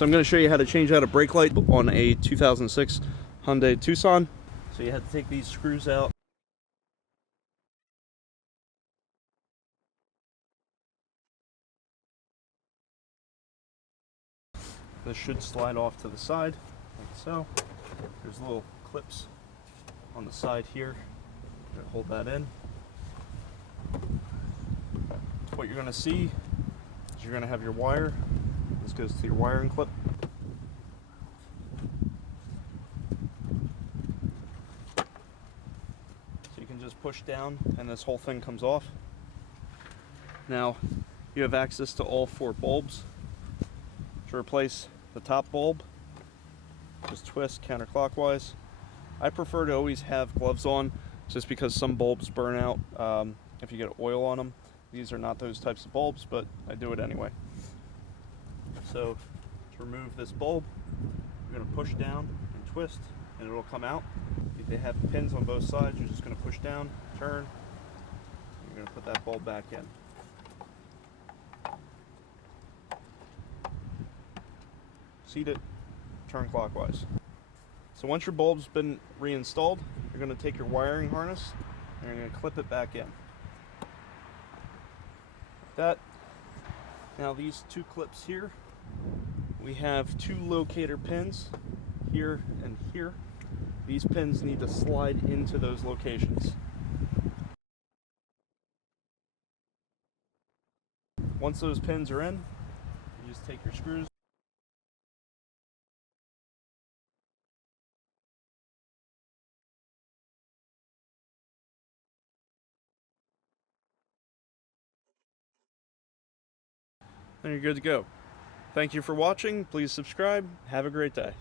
So I'm going to show you how to change out a brake light on a 2006 Hyundai Tucson. So you have to take these screws out. This should slide off to the side, like so. There's little clips on the side here to hold that in. What you're going to see is you're going to have your wire. This goes to your wiring clip. So you can just push down and this whole thing comes off. Now you have access to all 4 bulbs. To replace the top bulb, just twist counterclockwise. I prefer to always have gloves on just because some bulbs burn out if you get oil on them. These are not those types of bulbs, but I do it anyway. So to remove this bulb, you're going to push down and twist and it'll come out. If they have pins on both sides, you're just going to push down, turn, you're going to put that bulb back in. Seat it, turn clockwise. So once your bulb's been reinstalled, you're going to take your wiring harness and you're going to clip it back in. Like that. Now these 2 clips here, we have 2 locator pins here and here. These pins need to slide into those locations. Once those pins are in, you just take your screws. And you're good to go. Thank you for watching. Please subscribe. Have a great day.